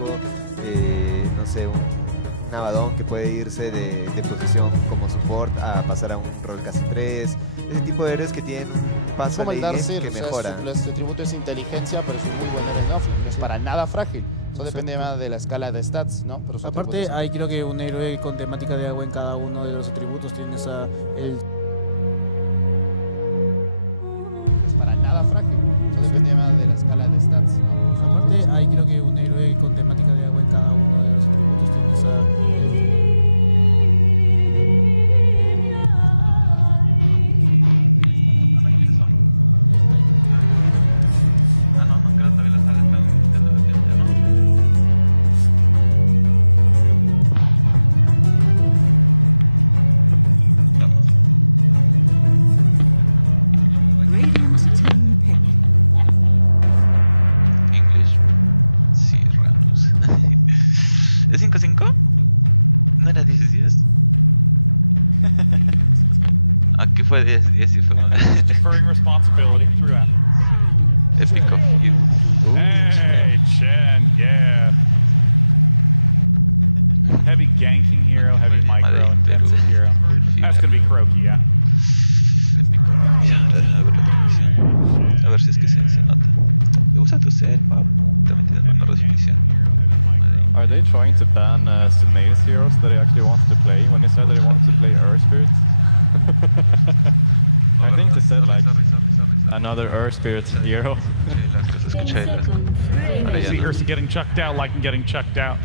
básico, no sé, un Abaddon que puede irse de posición como support a pasar a un rol casi 3. Ese tipo de héroes que tienen un paso como a el late game Darcy, que o sea, mejoran. su atributo es inteligencia, pero es un muy buen héroe en offlane. No es para nada frágil. Eso depende más de la escala de stats, ¿no? Pero aparte, hay creo que un héroe con temática de agua en cada uno de los atributos. Tienes a el... es para nada frágil. Eso depende más de la escala de stats, ¿no? Aparte, hay creo que un héroe con temática de agua en cada uno de los atributos. Tienes a el... English. Sí, ramos. ¿Es 5-5? ¿No era 10-10? Aquí fue 10-10 y fue Deferring responsibility throughout. Epic of you. Hey, Chen, yeah. Heavy ganking hero, heavy micro, intensive hero. That's gonna be Croaky, yeah. A ver la transmisión. A ver si es que se nota. Usa tu cel, papu. También tienes buena resolución. Are they trying to ban Sumail's heroes that he actually wants to play when he said that he wanted to play Earth Spirit? I think they said like another Earth Spirit hero. See Ursa getting chucked out like I'm getting chucked out.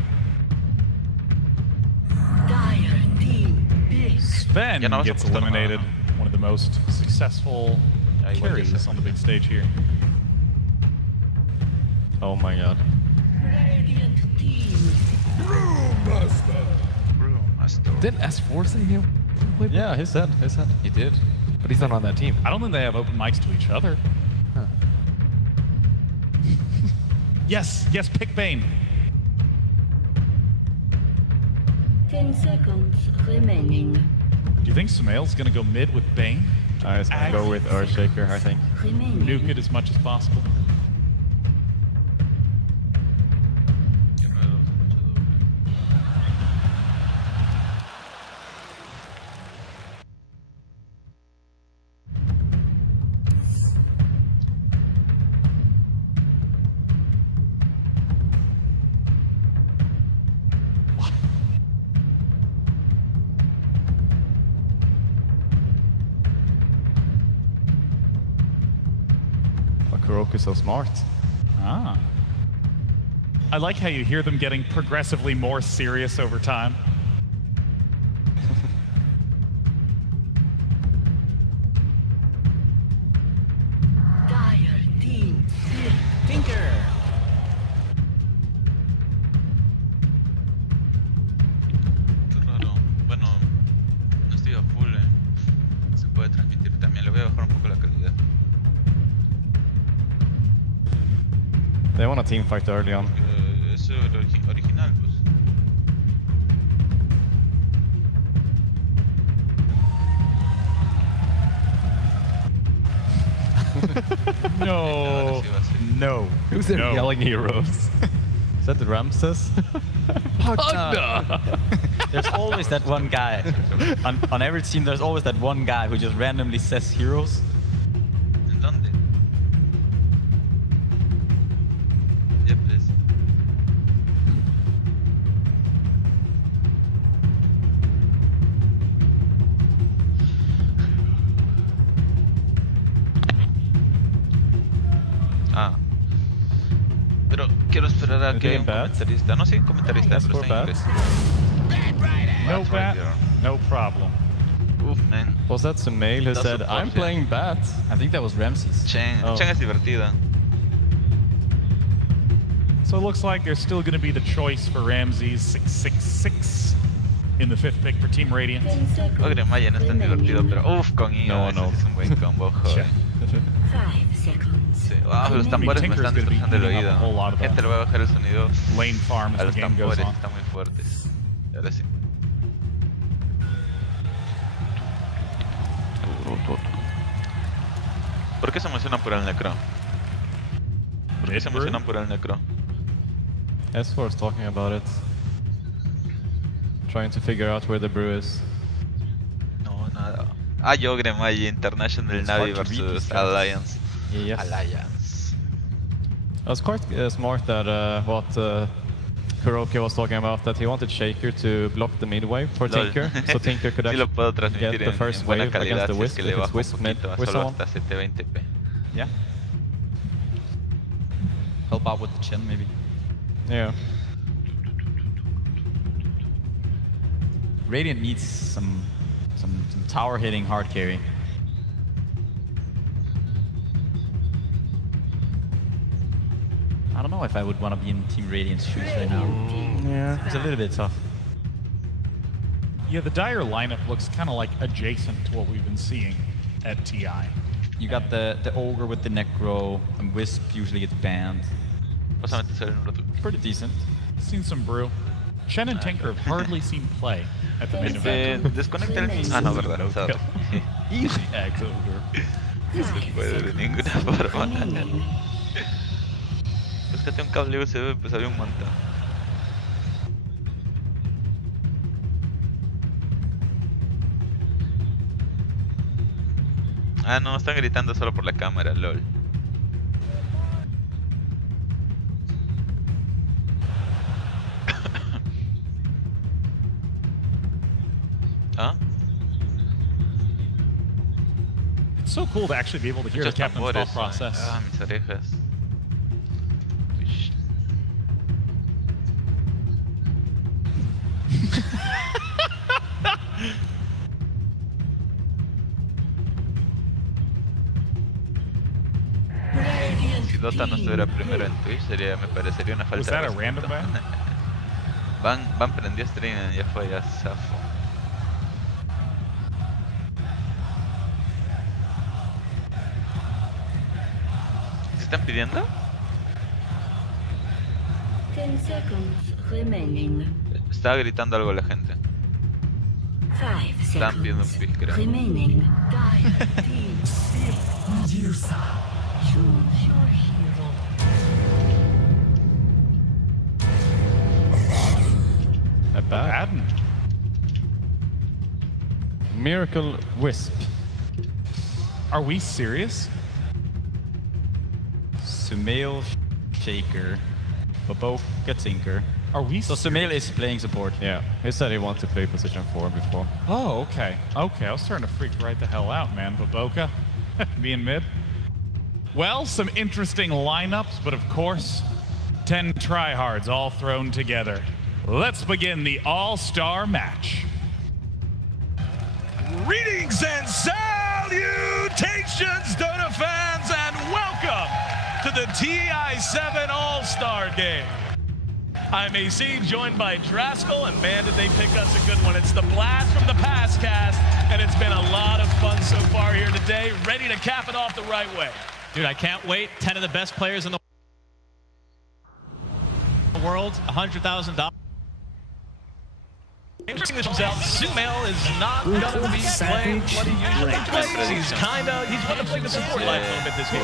Sven gets eliminated. One of the most successful carries on the big stage here. Oh my god. Didn't S4 say him? Yeah, he said. He did. But he's not on that team. I don't think they have open mics to each other. Huh. Yes, pick Bane. 10 seconds remaining. Do you think Sumail's gonna go mid with Bane? I was gonna go with Earthshaker, I think. Nuke it as much as possible. Kurok is so smart. Ah. I like how you hear them getting progressively more serious over time. Dire team. Tinker. Qué raro. Bueno, no estoy a full, Se puede transmitir también. Le voy a bajar un poco la calidad. They want a team fight early on. Es el original, pues. No. No. Who's in yelling heroes? Is that the Ramses? There's always that one guy. On every team, there's always that one guy who just randomly says heroes. ¿En dónde? Yep, es. Pero quiero esperar a que haya un comentarista. No, sí, un comentarista, pero está en inglés. No bat, no problem. Uf, man. Was that Sumail who said, I'm playing bat? I think that was Ramses. Chen es divertida. So it looks like there's still going to be the choice for Ramses 666 in the 5th pick for Team Radiant. Ogre Maya no es tan divertido, pero uff, con Io ese sí es un buen combo, joder. 5 seconds. Sí, wow, los tambores me están destrozando el oído. Gente, le voy a bajar el sonido Lane farm a as los the game goes tambores, on. están muy fuertes. Y ahora sí. ¿Por qué se emocionan por el necro? ¿Por qué se emocionan por el necro? S4 is talking about it. Trying to figure out where the brew is. No, nada. Ah, Yogremai International Navy versus Alliance. Yes. Alliance. It was quite smart that what Kuroki was talking about, that he wanted Shaker to block the mid wave for Tinker, so Tinker could Sí lo puedo actually transmitir get the first en buena wave calidad against the si es Wisp que if le it's bajo un Wisp mid poquito, with solo someone. hasta 720p. Yeah. Help out with the chin, maybe. Yeah. Radiant needs some tower hitting hard carry. I don't know if I would want to be in Team Radiant's shoes right now. Yeah. It's a little bit tough. Yeah, the Dire lineup looks kind of like adjacent to what we've been seeing at TI. You got the Ogre with the Necro, and Wisp usually gets banned. Pretty decent. Seen some brew. Shen and Tinker have hardly seen play at the main event. Desconecta el... Ah, no, verdad. Sorry. Easy eggs Ogre. No se puede de ninguna forma. Búscate un cable USB, pues había un montón. Ah, no, están gritando solo por la cámara, lol. ¿Ah? It's so cool to actually be able to hear the captain's thought process. Ah, mis orejas. Uish. Si Dota no estuviera primero en Twitch, me parecería una falta de respeto. Van prendió stream y ya fue, ya zafo. ¿Qué están pidiendo? 10 seconds remaining. Estaba gritando algo la gente. 5 Están pidiendo un seconds pick, creo. remaining. Dire team. Choose your hero. Bad. Miracle Wisp. Are we serious? Sumail, Shaker, Baboka, Tinker. Are we So Sumail is playing support. Yeah, he said he wanted to play position 4 before. Oh, okay. Okay, I was starting to freak right the hell out, man. Baboka being mid. Well, some interesting lineups, but of course, 10 tryhards all thrown together. Let's begin the all-star match. Greetings and salutations, Dota fans, and welcome to the TI7 All-Star Game. I'm AC, joined by Draskell, and man, did they pick us a good one. It's the Blast from the Past cast, and it's been a lot of fun so far here today. Ready to cap it off the right way. Dude, I can't wait. 10 of the best players in the world, $100,000. Interesting this out. Sumail is not going to be playing what he usually plays. He's going to play the support line a little bit this game.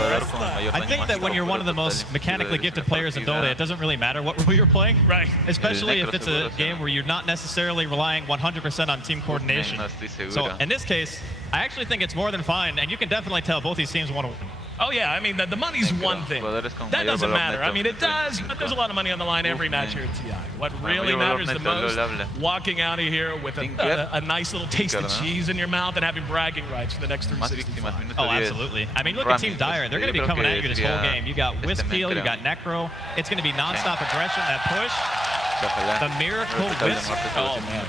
I think that when you're one of the most mechanically gifted players in Dota, it doesn't really matter what role you're playing. Right. Especially if it's a game where you're not necessarily relying 100% on team coordination. So in this case, I actually think it's more than fine, and you can definitely tell both these teams want to win. Oh yeah, I mean, the money's one thing. That doesn't matter. I mean, it does, but there's a lot of money on the line every match here at TI. What really matters the most, walking out of here with a nice little taste of cheese in your mouth and having bragging rights for the next 365. Oh, absolutely. I mean, look at Team Dire. They're going to be coming at you this whole game. You got Wisp heal, you got Necro. It's going to be non-stop aggression, that push. The Miracle Wisp. Oh, man.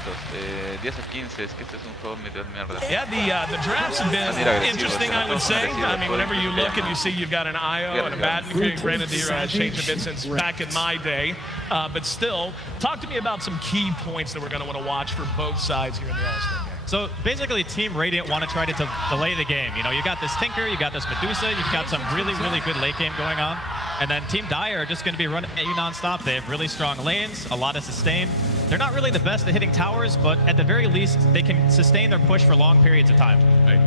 10 o 15, es que este es un juego medio de mierda. Yeah, the drafts have been interesting, I would say. I mean, whenever you look and you see you've got an IO and a Madden, granted the era has changed a bit since back in my day, but still, talk to me about some key points that we're going to want to watch for both sides here in the All-Star game. So basically, Team Radiant want to try to delay the game. You know, you got this Tinker, you got this Medusa, you've got some really, really good late game going on. And then Team Dire are just going to be running at you non-stop. They have really strong lanes, a lot of sustain. They're not really the best at hitting towers, but at the very least, they can sustain their push for long periods of time. Right.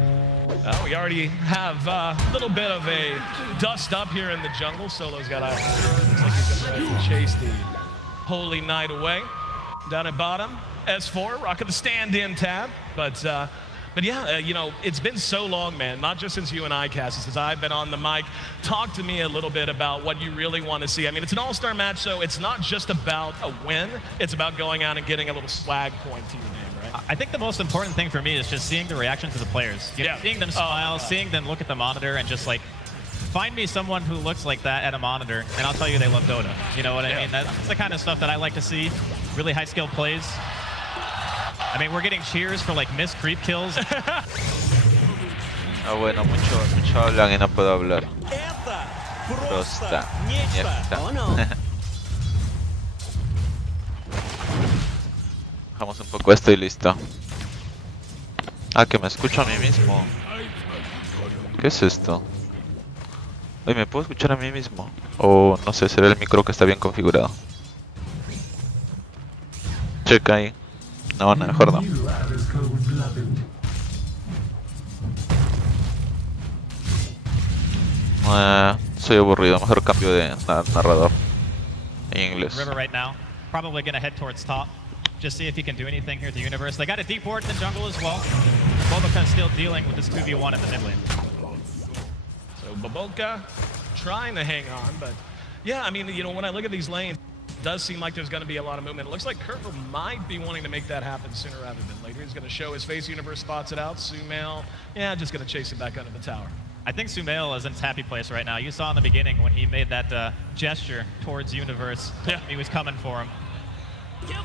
We already have a little bit of a dust up here in the jungle. Solo's got a... Looks like he's ready to chase the holy night away. Down at bottom, S4 rocking the stand-in tab, but yeah, you know, it's been so long, man, not just since you and I, Cassie, since I've been on the mic. Talk to me a little bit about what you really want to see. I mean, it's an all-star match, so it's not just about a win. It's about going out and getting a little swag point to your name, right? I think the most important thing for me is just seeing the reaction to the players. You know, seeing them smile, seeing them look at the monitor, and just like, find me someone who looks like that at a monitor, and I'll tell you they love Dota. You know what I mean? That's the kind of stuff that I like to see. Really high-skill plays. I mean, we're getting cheers for like missed creep kills. Bueno, mucho hablan y no puedo hablar. Prosta. Bajamos un poco esto y listo. Ah, que me escucho a mí mismo. ¿Qué es esto? Oye, ¿me puedo escuchar a mí mismo? O no sé, será el micro que está bien configurado. Checa ahí. No, mejor no. Soy aburrido, mejor cambio de narrador en inglés. River right now, probably gonna head towards top. Just see if he can do anything here at the universe. They got a deep ward in the jungle as well. Boboka still dealing with this 2v1 in the mid lane. So Boboka trying to hang on, but yeah, I mean, you know, when I look at these lanes, it does seem like there's going to be a lot of movement. It looks like Kurvo might be wanting to make that happen sooner rather than later. He's going to show his face. Universe spots it out. Sumail, yeah, just going to chase it back under the tower. I think Sumail is in his happy place right now. You saw in the beginning when he made that gesture towards Universe. Yeah. He was coming for him. We can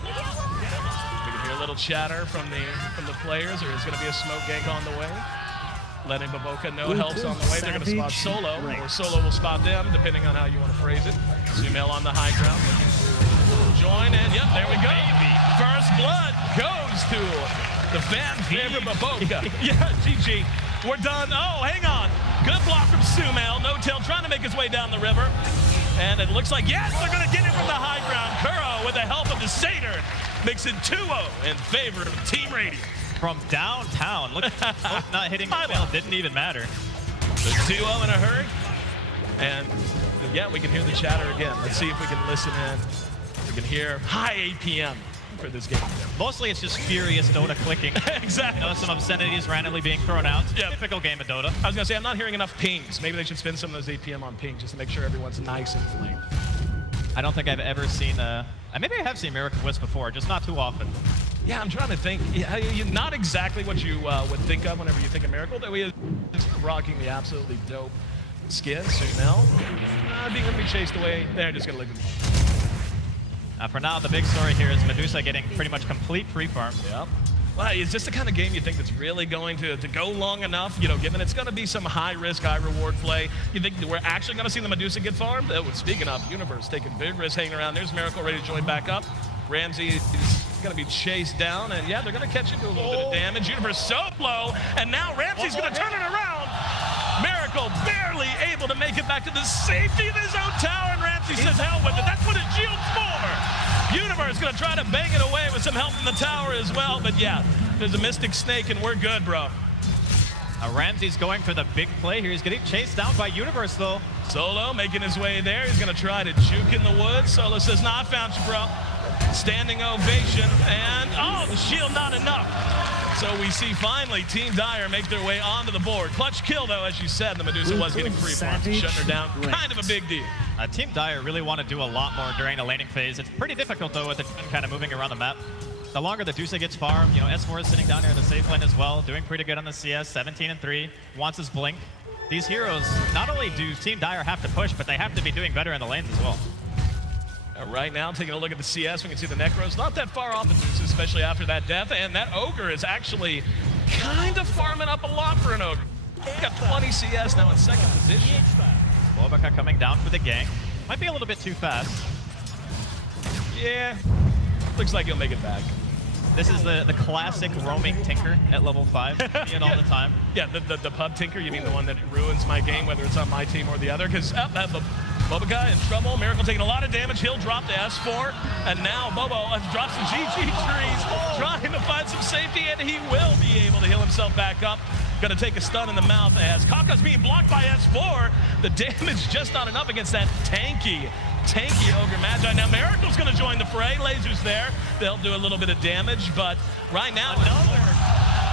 hear a little chatter from the players. There's going to be a smoke gank on the way. Letting Boboka know help's on the way. They're going to spot Solo, or Solo will spot them, depending on how you want to phrase it. Sumail on the high ground, looking to join, and yep, there we go. First blood goes to the fan favorite Boboka. Yeah, GG. We're done. Oh, hang on. Good block from Sumail. No tail trying to make his way down the river. And it looks like, yes, they're going to get it from the high ground. Kuro, with the help of the Satyr, makes it 2-0 in favor of Team Radiant. From downtown. Look, not hitting Sumail didn't even matter. The 2-0 in a hurry. And yeah, we can hear the chatter again. Let's see if we can listen in. We can hear high APM for this game. Mostly it's just furious Dota clicking. Exactly. You know, some obscenities randomly being thrown out. Yeah. Typical game of Dota. I was going to say, I'm not hearing enough pings. Maybe they should spend some of those APM on ping just to make sure everyone's nice and flamed. I don't think I've ever seen maybe I have seen Miracle Wisp before, just not too often. Yeah, I'm trying to think. Yeah, not exactly what you would think of whenever you think of Miracle. That we is rocking the absolutely dope skin. Sumail, being going to be chased away. They're just going to look at me. For now, the big story here is Medusa getting pretty much complete free farm. Yep. Well, it's just the kind of game you think that's really going to go long enough, you know, given it's going to be some high-risk, high-reward play. You think we're actually going to see the Medusa get farmed? Speaking of, Universe taking big risks hanging around. There's Miracle ready to join back up. Ramsey is going to be chased down, and yeah, they're going to catch him to a little bit of damage. Universe so low, and now Ramsey's going to turn it around. Miracle barely able to make it back to the safety of his own tower, and Ramsey says hell with it. That's what his shield's for. Universe going to try to bang it away with some help from the tower as well, but yeah, there's a Mystic Snake, and we're good, bro. Ramsey's going for the big play here. He's getting chased down by Universe, though. Solo making his way there. He's going to try to juke in the woods. Solo says, nah, I found you, bro. Standing ovation, and oh, the shield not enough. So we see finally Team Dire make their way onto the board. Clutch kill, though, as you said, the Medusa was getting free farm, shutting her down. Kind of a big deal. Team Dire really want to do a lot more during the laning phase. It's pretty difficult, though, with the kind of moving around the map. The longer the Medusa gets farmed, you know, S4 is sitting down here in the safe lane as well, doing pretty good on the CS, 17-3, wants his blink. These heroes, not only do Team Dire have to push, but they have to be doing better in the lanes as well. Right now, taking a look at the CS, we can see the Necros not that far off the Medusa, especially after that death, and that Ogre is actually kind of farming up a lot for an Ogre. He's got 20 CS now in second position. Boboka coming down for the gank. Might be a little bit too fast. Yeah, looks like he'll make it back. This is the classic roaming Tinker at level 5, being all the time. Yeah, the pub Tinker, you mean the one that ruins my game, whether it's on my team or the other? Because Boboka in trouble, Miracle taking a lot of damage, he'll drop the S4, and now Bobo drops some GG trees, trying to find some safety, and he will be able to heal himself back up. Gonna take a stun in the mouth as Kaka's being blocked by S4. The damage just not enough against that tanky tanky Ogre Magi. Now Miracle's going to join the fray. Laser's there. They'll do a little bit of damage, but right now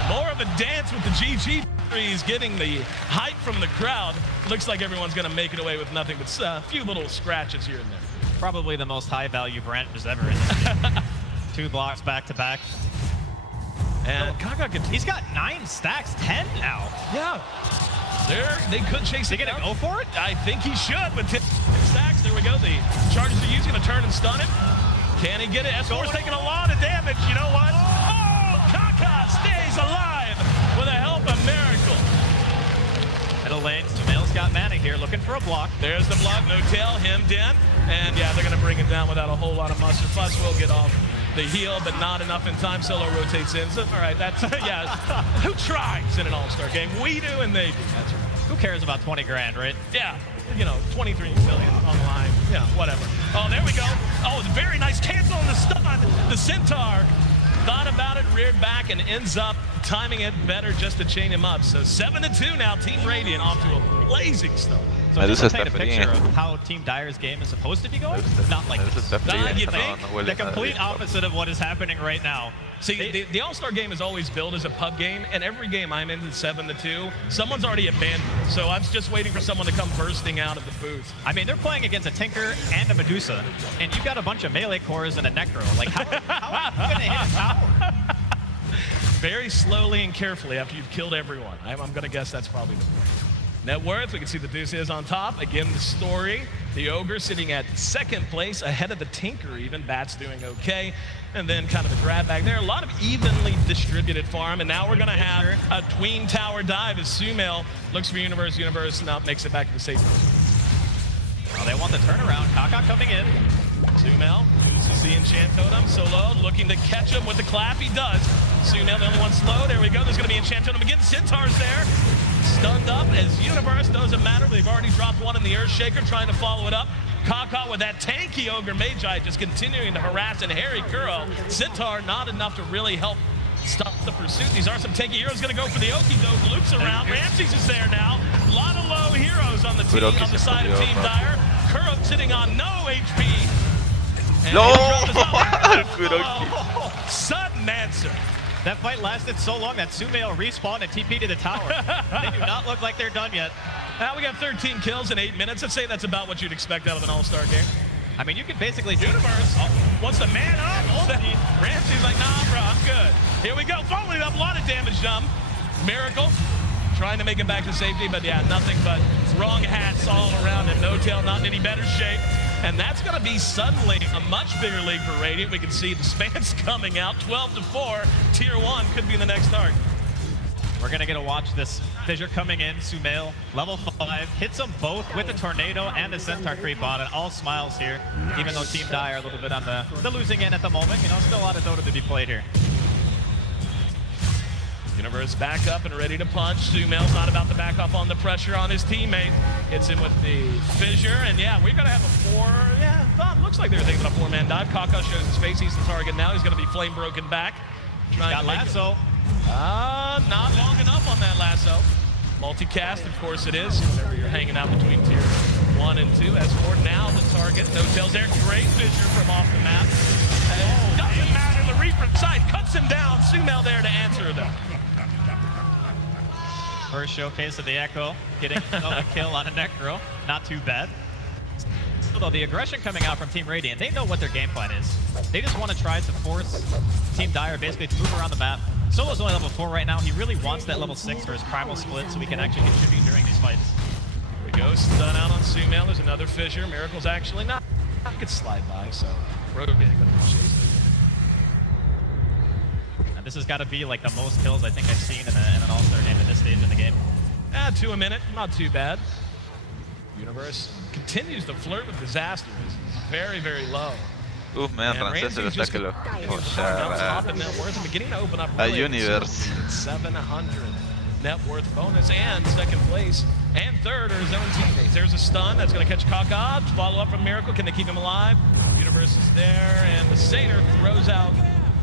more of a dance with the GG. He's getting the hype from the crowd. Looks like everyone's going to make it away with nothing but a few little scratches here and there. Probably the most high-value branches ever in this game. 2 blocks back-to-back. And Kaka, he's got 9 stacks, 10 now. Yeah. They could chase it. Is he gonna go for it? I think he should with 10 stacks. There we go. The Chargers are using to turn and stun him. Can he get it? S4's taking a lot of damage. You know what? Oh, Kaka stays alive with the help of Miracle. Middle lane, Sumail's got mana here, looking for a block. There's the block, no tail, hemmed in. And yeah, they're gonna bring him down without a whole lot of mustard. Plus, we'll get off the heal, but not enough in time. Solo rotates in. So, all right, that's, yeah. Who tries in an all-star game? We do and they do. That's right. Who cares about 20 grand, right? Yeah, you know, 23 million on the line. Yeah, whatever. Oh, there we go. Oh, it's very nice cancel on the stun. The Centaur thought about it, reared back, and ends up timing it better just to chain him up. So 7-2 now, Team Radiant off to a blazing start. So just to paint a picture of how Team Dire's game is supposed to be going, not like this. You think? The complete opposite of what is happening right now. See, the All-Star game is always billed as a pub game, and every game I'm in is 7-2. Someone's already abandoned, so I'm just waiting for someone to come bursting out of the booth. I mean, they're playing against a Tinker and a Medusa, and you got a bunch of melee cores and a Necro. Like, how are you going to hit a tower? Very slowly and carefully after you've killed everyone. I'm going to guess that's probably the point. Net worth, we can see the Deuce is on top. Again, the story, the Ogre sitting at 2nd place, ahead of the Tinker even. Bat's doing okay. And then kind of a grab back there. A lot of evenly distributed farm. And now we're going to have a tween tower dive as Sumail looks for Universe. Universe now makes it back to the safe. Well, they want the turnaround. Kaka coming in. Sumail uses the enchant totem. Solo looking to catch him with the clap. He does. Sumail, the only one slow. There we go. There's going to be enchant totem again. Centaur's there. Stunned up as Universe, doesn't matter. They've already dropped one in the Earthshaker, trying to follow it up. Kaka with that tanky Ogre Magi just continuing to harass and harry Kuro. Centaur not enough to really help stop the pursuit. These are some tanky heroes going to go for the Okie-doke. Loops around. Ramses is there now. A lot of low heroes on the team, on the side of Team Dire. Kuro sitting on no HP. No! Sudden answer. That fight lasted so long that Sumail respawned and TP to the tower. They do not look like they're done yet. Now we got 13 kills in 8 minutes. I'd say that's about what you'd expect out of an all-star game. I mean, you can basically see Universe wants to man up. Ramsey's like, nah, bro, I'm good. Here we go. Following up, a lot of damage done. Miracle trying to make it back to safety, but yeah, nothing but wrong hats all around him. No tail, not in any better shape. And that's going to be suddenly a much bigger league for Radiant. We can see the spans coming out. 12-4. Tier 1 could be the next target. We're going to get to watch this Fissure coming in. Sumail, level 5, hits them both with the Tornado and the Centaur creep on, and all smiles here. Even though Team Dire are a little bit on the losing end at the moment, you know, still a lot of Dota to be played here. Universe back up and ready to punch. Sumail's not about to back off on the pressure on his teammate. Hits him with the Fissure, and yeah, we're gonna have a looks like they were thinking about a 4-man dive. Kaka shows his face, he's the target now. He's gonna be flame broken back. Got lasso. Not long enough on that lasso. Multicast, of course it is. Whenever you're hanging out between tier 1 and 2. S4 now the target. No tails there. Great Fissure from off the map. Doesn't matter, the Reaper side cuts him down. Sumail there to answer them. First showcase of the Echo, getting a kill on a Necro. Not too bad. Although the aggression coming out from Team Radiant, they know what their game plan is. They just want to try to force Team Dire basically to move around the map. Solo's only level 4 right now. He really wants that level 6 for his primal split so he can actually contribute during these fights. Here we go, stun out on Sumail. There's another Fissure. Miracle's actually not. I could slide by, so Rogue getting going to be chased. This has got to be like the most kills I think I've seen in an all-star game at this stage in the game. 2 a minute, not too bad. Universe continues to flirt with disaster. It's very, very low. Man, francés el espectáculo. Beginning to open up a Universe. 700 net worth bonus, and 2nd place and 3rd are his own teammates. There's a stun that's going to catch Kaka. Follow up from Miracle. Can they keep him alive? Universe is there, and the Satyr throws out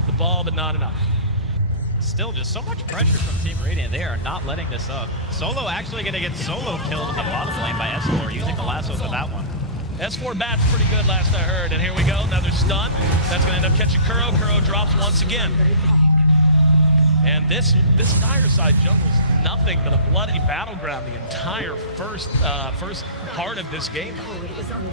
the ball, but not enough. Still just so much pressure from Team Radiant. They are not letting this up. Solo actually going to get solo killed in the bottom lane by S4 using the lasso for that one. S4 bat's pretty good last I heard, and here we go, another stun. That's gonna end up catching Kuro. Kuro drops once again. And this dire side jungle's nothing but a bloody battleground the entire first part of this game.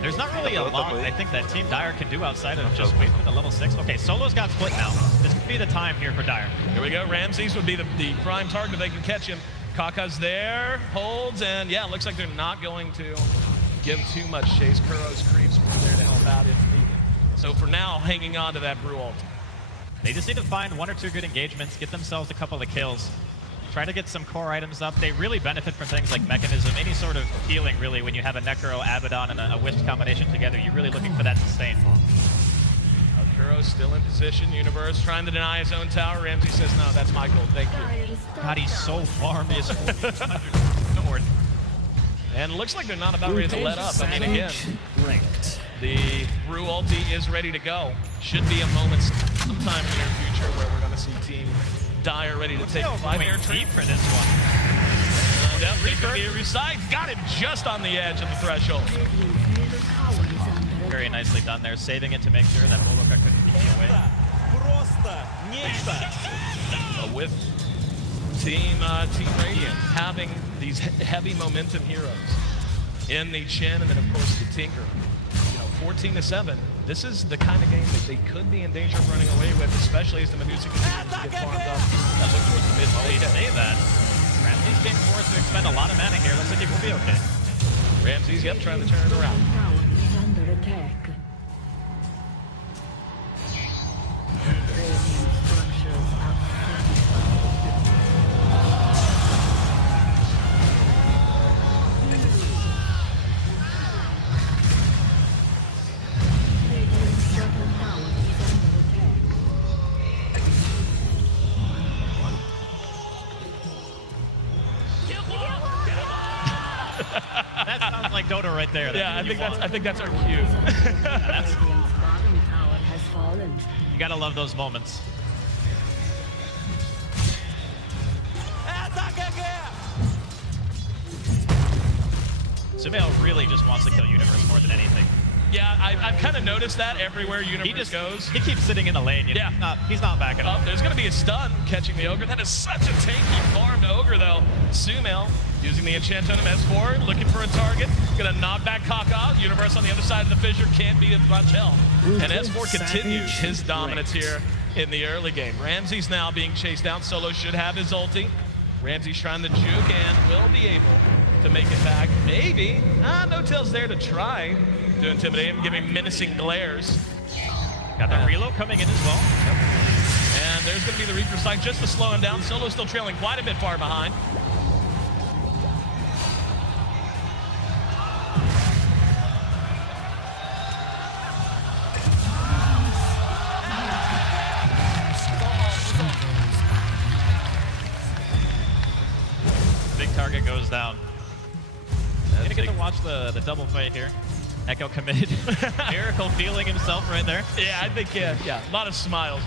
There's not really a lot I think that Team Dire can do outside of just wait for the level 6. Okay, Solo's got split now. This could be the time here for Dire. Here we go. Ramses would be the prime target if they can catch him. Kaka's there, holds, and yeah, looks like they're not going to give too much chase. Kuro's creeps were there to help out if needed. So for now, hanging on to that Brew ult. They just need to find 1 or 2 good engagements, get themselves a couple of kills, try to get some core items up. They really benefit from things like Mechanism, any sort of healing really when you have a Necro, Abaddon, and a Wisp combination together. You're really looking for that sustain. Kuro's still in position. Universe trying to deny his own tower. Ramsey says, no, that's my goal, thank you. God, he's so farmy. And it looks like they're not about ready to let up. I mean, again, the Brew ulti is ready to go. Should be a moment sometime in the near future where we're going to see Team Dire ready to take 5 air tree for this one. Definitely Reside got him just on the edge of the threshold. Very nicely done there, saving it to make sure that Moloka couldn't be away. With Team Radiant having these heavy momentum heroes in the Chen and then of course the Tinker. 14-7. This is the kind of game that they could be in danger of running away with, especially as the Medusa continues to get farmed up and look towards the mid-lane. Say that. Ramsey's being forced to expend a lot of mana here. Looks like he will be okay. Ramsey's, yep, trying to turn it around. Under attack. That sounds like Dota right there. Yeah, I think that's our cue. You gotta love those moments. Sumail really just wants to kill Universe more than anything. Yeah, I've kind of noticed that everywhere Universe goes. He keeps sitting in the lane. You know? Yeah. He's not backing up. There's going to be a stun catching the Ogre. That is such a tanky farmed Ogre, though. Sumail using the Enchant Totem S4, looking for a target. Going to knock back Kaka. Universe on the other side of the fissure can't be of much help. And S4 continues his dominance here in the early game. Ramsey's now being chased down. Solo should have his ulti. Ramsey's trying to juke and will be able to make it back. Maybe. No tails there to try to intimidate him, giving menacing glares. Got the reload coming in as well. Yep. And there's going to be the Reaper Strike just to slow him down. Solo's still trailing quite a bit far behind. Big target goes down. Gonna get to watch the double fight here. Echo committed. Miracle feeling himself right there. Yeah, I think, yeah, a lot of smiles.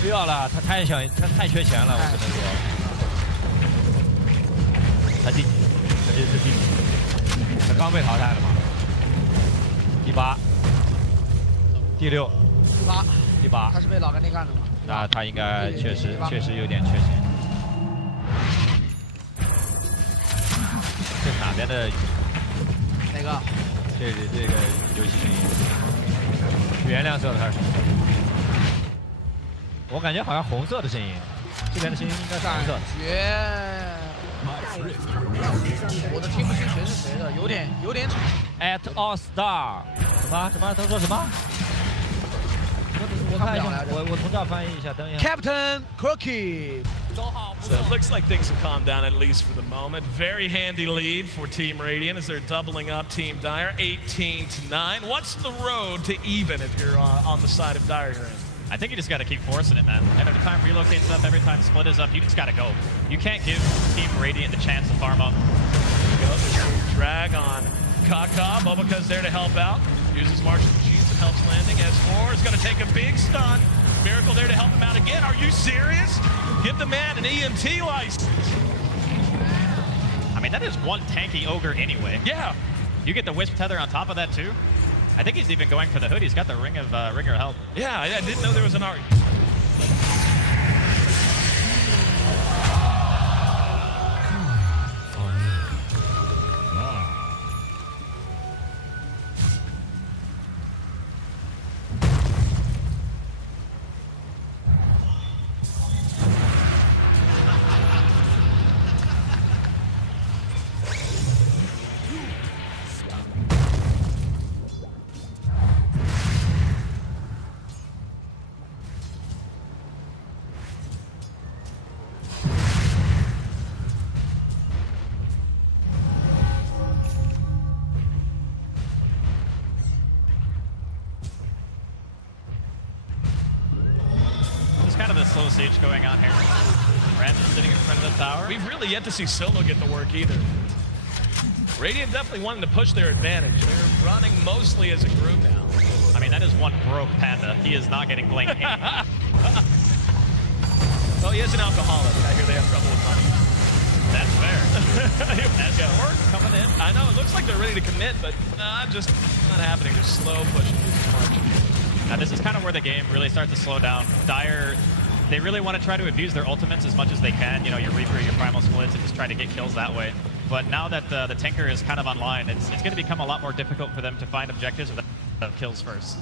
不要了，他太缺钱了，我只能说。他第，这是第几？他刚被淘汰了嘛？第8，第6，第8。他是被老干爹干的吗？那他应该确实有点缺钱。这是哪边的？哪个？这个游戏声音。原谅色他是。我感觉好像红色的声音，这边的声音应该是红色的。我都听不清谁是谁的，有点吵。At All Star， 什么？他说什么？我看一下，我从这儿翻译一下，等一下。Captain Cookie。 So it looks like things have calmed down, at least for the moment. Very handy lead for Team Radiant as they're doubling up Team Dire, 18-9. What's the road to even if you're on the side of Dire here? I think you just got to keep forcing it, man. Every time relocate's up, every time split is up, you just got to go. You can't give Team Radiant the chance to farm up. There's a drag on Kaka. Bobaka's there to help out. Uses Martial Machines and helps landing. S4 is going to take a big stun. Miracle there to help him out again. Are you serious? Give the man an EMT license. I mean, that is one tanky ogre anyway. Yeah. You get the Wisp Tether on top of that too. I think he's even going for the hood. He's got the Ringer of Health. Yeah, I didn't know there was an art. Kind of a slow siege going on here. Random sitting in front of the tower. We've really yet to see Solo get the work either. Radiant definitely wanting to push their advantage. They're running mostly as a group now. I mean, that is one broke Panda. He is not getting blanked. Well, he is an alcoholic. I hear they have trouble with money. That's fair. S4 coming in. I know, it looks like they're ready to commit, but just not happening. They're slow pushing this march. Now this is kind of where the game really starts to slow down. Dire, they really want to try to abuse their ultimates as much as they can. You know, your Reaper, your Primal Splits, and just try to get kills that way. But now that the Tinker is kind of online, it's going to become a lot more difficult for them to find objectives without kills first.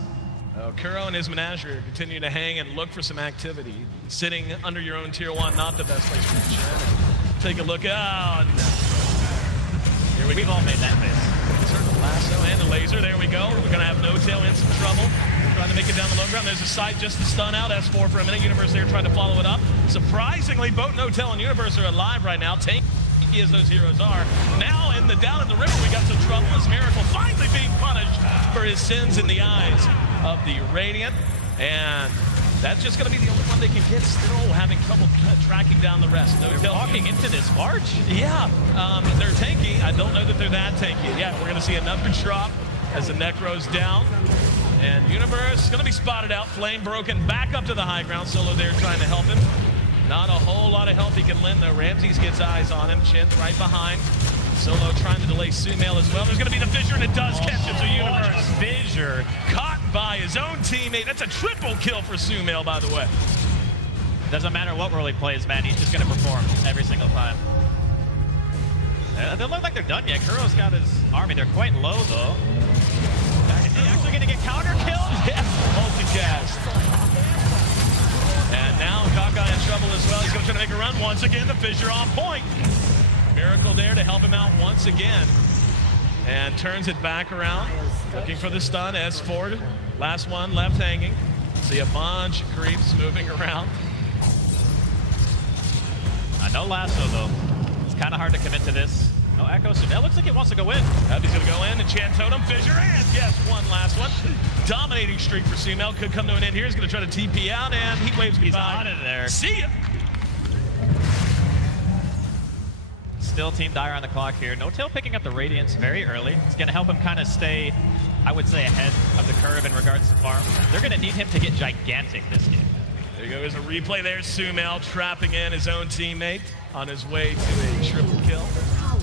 Kuro and his menagerie continue to hang and look for some activity. Sitting under your own tier 1, not the best place for the channel. Take a look. Oh, no. Here we've all made that face. Insert the lasso and the laser. There we go. We're going to have No Tail in some trouble. Trying to make it down the low ground. There's a sight just to stun out S4 for a minute. Universe there trying to follow it up. Surprisingly, both No Tail and Universe are alive right now. Tanky as those heroes are. Now down in the river, we got some trouble as Miracle finally being punished for his sins in the eyes of the Radiant. And that's just going to be the only one they can get. Still having trouble tracking down the rest. No They're walking into this march. Yeah, they're tanky. I don't know that they're that tanky. Yeah, we're going to see another drop as the Necro's down. And Universe is going to be spotted out. Flame broken back up to the high ground. Solo there trying to help him. Not a whole lot of help he can lend, though. Ramses gets eyes on him. Chin's right behind. Solo trying to delay Sumail as well. There's going to be the fissure, and it does catch it to Universe. Fissure. Caught by his own teammate. That's a triple kill for Sumail, by the way. Doesn't matter what role he plays, man. He's just going to perform every single time. They don't look like they're done yet. Kuro's got his army. They're quite low, though. Is he actually going to get counter killed? Yeah, multicast. And now Kaka in trouble as well. He's going to try to make a run once again. The fissure on point. Miracle there to help him out once again. And turns it back around. Looking for the stun. S4, last one left hanging. See a bunch of creeps moving around. No lasso, though. It's kind of hard to commit to this. No Echo. Sumail looks like he wants to go in. He's going to go in. Enchant Totem, fissure, and yes, one last one. Dominating streak for Sumail. Could come to an end here. He's going to try to TP out, and Heat Waves goodbye. He's out of there. See ya. Still Team Dire on the clock here. No Tail picking up the Radiance very early. It's going to help him kind of stay, I would say, ahead of the curve in regards to farm. They're going to need him to get gigantic this game. There you go. There's a replay there. Sumail trapping in his own teammate on his way to a triple kill.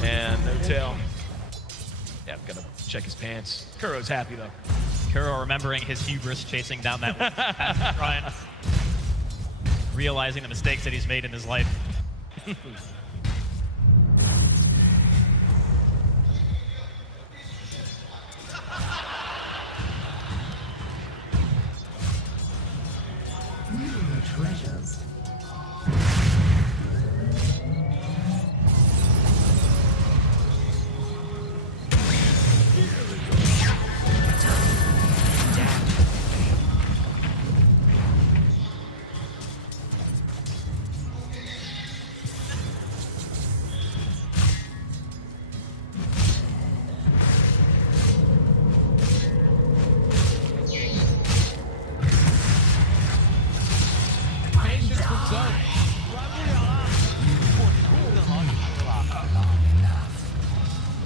And No Tail. Yeah, I've got to check his pants. Kuro's happy, though. Kuro remembering his hubris chasing down that path, Ryan. Realizing the mistakes that he's made in his life. Treasure.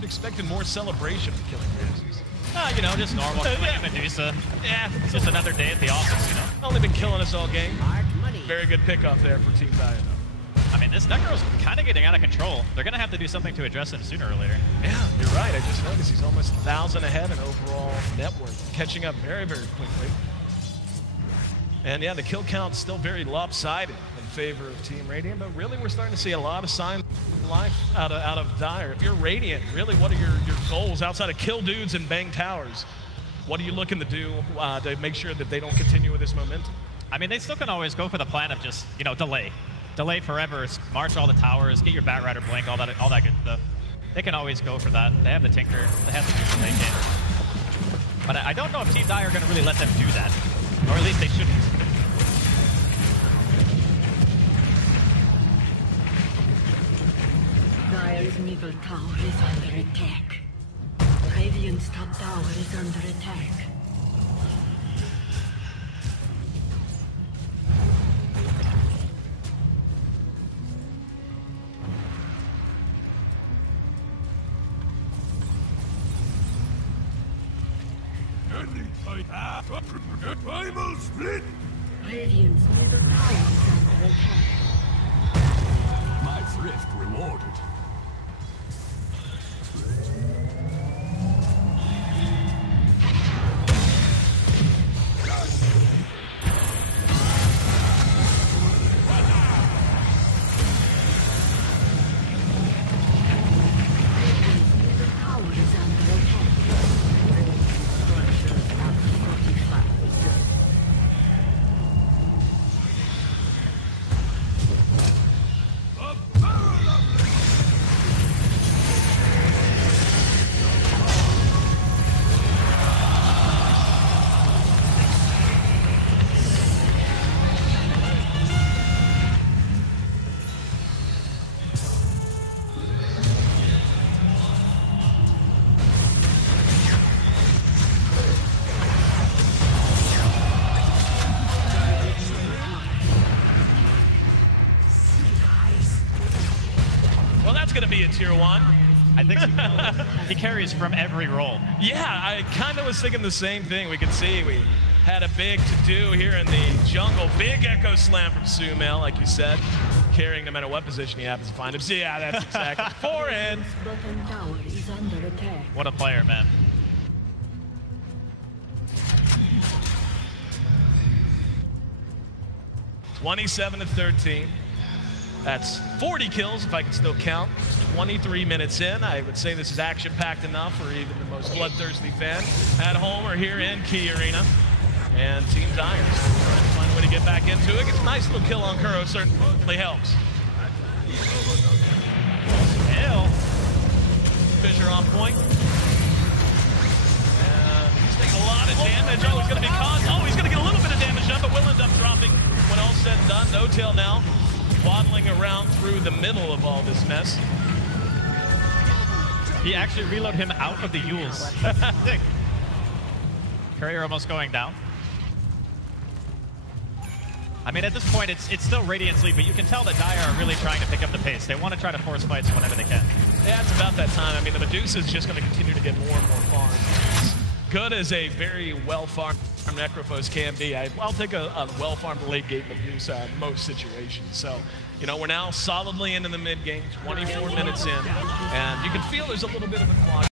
expected more celebration of killing Ramses. You know, just normal killing Medusa. Yeah. It's just another day at the office, you know. Only been killing us all game. Very good pickoff there for Team Dire, though. I mean, this Necro's kind of getting out of control. They're going to have to do something to address him sooner or later. Yeah, you're right. I just noticed he's almost 1,000 ahead in overall net worth, catching up very, very quickly. And yeah, the kill count's still very lopsided in favor of Team Radiant, but really we're starting to see a lot of signs of life out of Dire. If you're Radiant, really what are your goals outside of kill dudes and bang towers? What are you looking to do to make sure that they don't continue with this momentum? I mean, they still can always go for the plan of just, you know, delay forever, march all the towers, get your Batrider blink, all that good stuff. They can always go for that. They have the Tinker, they have the delay game. But I don't know if Team Dire are going to really let them do that, or at least they shouldn't. Dire's middle tower is under attack. Radiant's top tower is under attack. Primal split! Radiant's middle tower is under attack. My thrift rewarded. Going to be a tier 1. I think so. He carries from every role. Yeah, I kind of was thinking the same thing. We could see we had a big to-do here in the jungle. Big Echo Slam from Sumail, like you said, carrying no matter what position he happens to find him. So yeah, that's exactly. Forehand. Bottom tower is under attack. What a player, man. (27-13). That's 40 kills, if I can still count. 23 minutes in. I would say this is action-packed enough for even the most bloodthirsty fan at home or here in Key Arena. And Team Dire is trying to find a way to get back into it. Gets a nice little kill on Kuro, certainly helps. Hell. Fisher on point. And he's taking a lot of damage. Oh, he's going to be caught. Oh, he's going to get a little bit of damage done, but will end up dropping when all's said and done. No tail now. Waddling around through the middle of all this mess. He actually reloaded him out of the Yules. Courier almost going down. I mean, at this point, it's still Radiant's lead, but you can tell that Dire are really trying to pick up the pace. They want to try to force fights whenever they can. Yeah, it's about that time. I mean, the Medusa is just going to continue to get more and more farms. Good as a very well-farmed Necrophos can be. I'll take a well-farmed late-game Medusa in most situations. So, you know, we're now solidly into the mid-game, 24 minutes in, and you can feel there's a little bit of a clock.